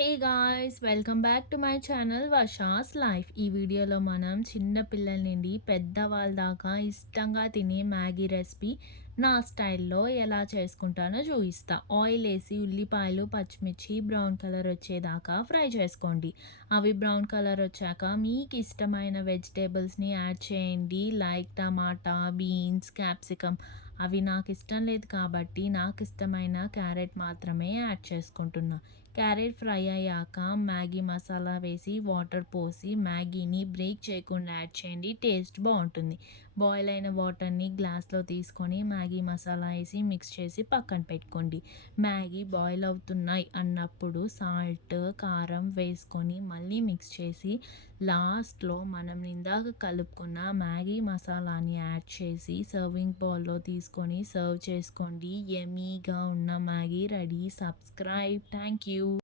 Hey guys, welcome back to my channel Varsha's life. ఈ వీడియోలో మనం చిన్న పిల్లల నుండి పెద్దవాళ్ళ దాకా ఇష్టంగా తినే మ్యాగీ రెసిపీ నా స్టైల్లో ఎలా చేసుకుంటానో చూపిస్తా. ఆయిల్ వేసి ఉల్లిపాయలు పచ్చిమిర్చి బ్రౌన్ కలర్ వచ్చేదాకా ఫ్రై చేసుకోండి. అవి బ్రౌన్ కలర్ వచ్చాక మీకు ఇష్టమైన వెజిటేబుల్స్ని యాడ్ చేయండి. లైక్ టమాటా, బీన్స్, క్యాప్సికమ్. అవి నాకు ఇష్టం లేదు కాబట్టి నాకు ఇష్టమైన క్యారెట్ మాత్రమే యాడ్ చేసుకుంటున్నా. క్యారెట్ ఫ్రై అయ్యాక మ్యాగీ మసాలా వేసి వాటర్ పోసి మ్యాగీని బ్రేక్ చేయకుండా యాడ్ చేయండి. టేస్ట్ బాగుంటుంది. బాయిల్ అయిన వాటర్ని గ్లాస్లో తీసుకొని మ్యాగీ మసాలా వేసి మిక్స్ చేసి పక్కన పెట్టుకోండి. మ్యాగీ బాయిల్ అవుతున్నాయి అన్నప్పుడు సాల్ట్, కారం వేసుకొని మళ్ళీ మిక్స్ చేసి లాస్ట్లో మనం ఇందాక కలుపుకున్న మ్యాగీ మసాలాని యాడ్ చేసి సర్వింగ్ బౌల్లో తీసుకొని సర్వ్ చేసుకోండి. యమ్మీగా ఉన్న Maggi ready. Subscribe. Thank you.